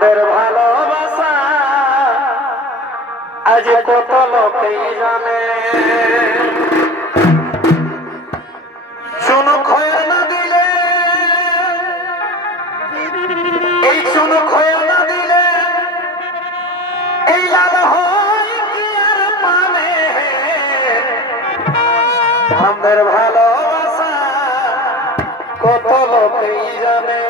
তোদের ভালোবাসা। আজ কত লোকেই জানে। শুনো খয় না দিলে, এই শুনো খয় না দিলে, এই লাল মানে? আমাদের ভালোবাসা কত লোকেই জানে।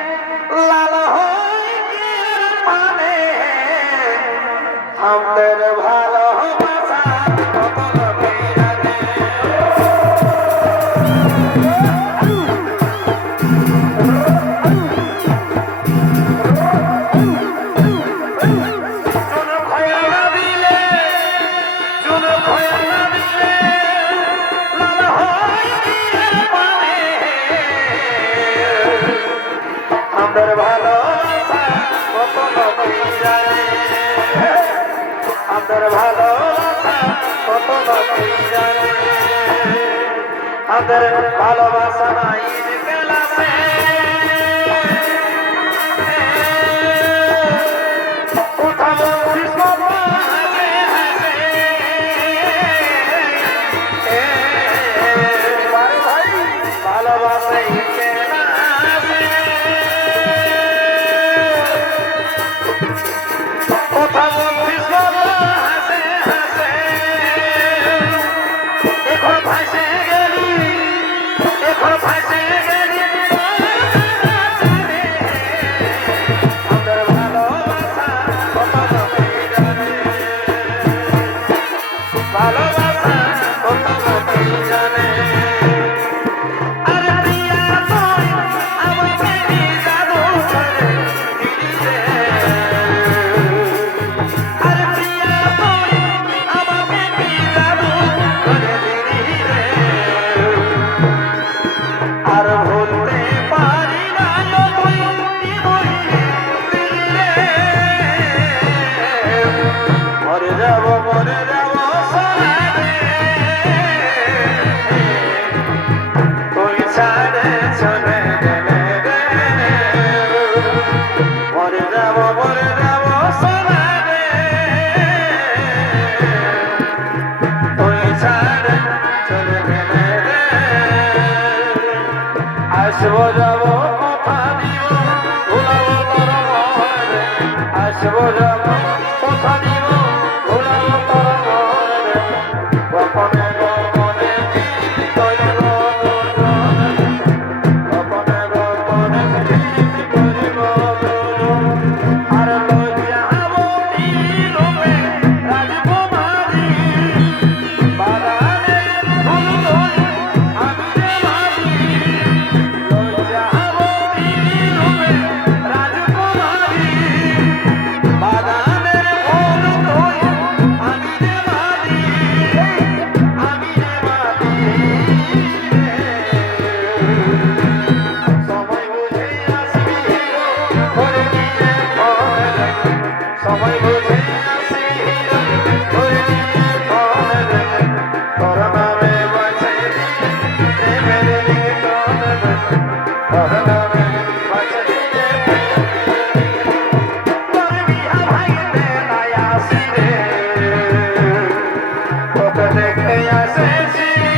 লাল হয়ে মানে। আমাদের আমাদের ভালোবাসা নাই। फतेह હસવો જવો presente.